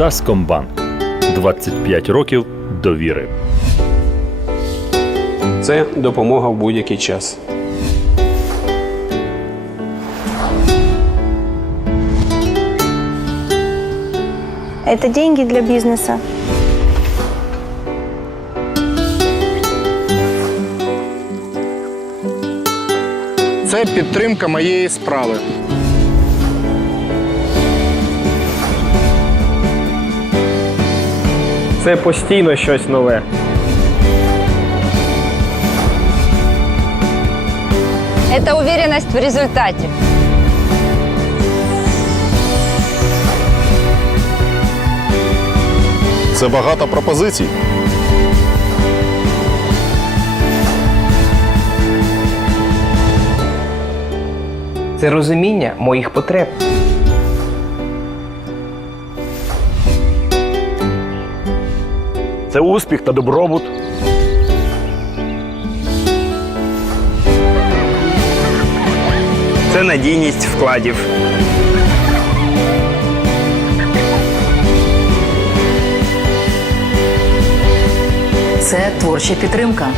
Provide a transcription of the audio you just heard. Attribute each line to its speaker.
Speaker 1: Таскомбанк 25 років довіри.
Speaker 2: Це допомога в будь-який час.
Speaker 3: Это деньги для бизнеса.
Speaker 4: Це підтримка моєї справи.
Speaker 5: Це постійно щось нове.
Speaker 6: Это уверенность в результате.
Speaker 7: Це багато пропозицій.
Speaker 8: Це розуміння моїх потреб.
Speaker 5: Це успіх та добробут.
Speaker 8: Це надійність вкладів.
Speaker 9: Це творча підтримка.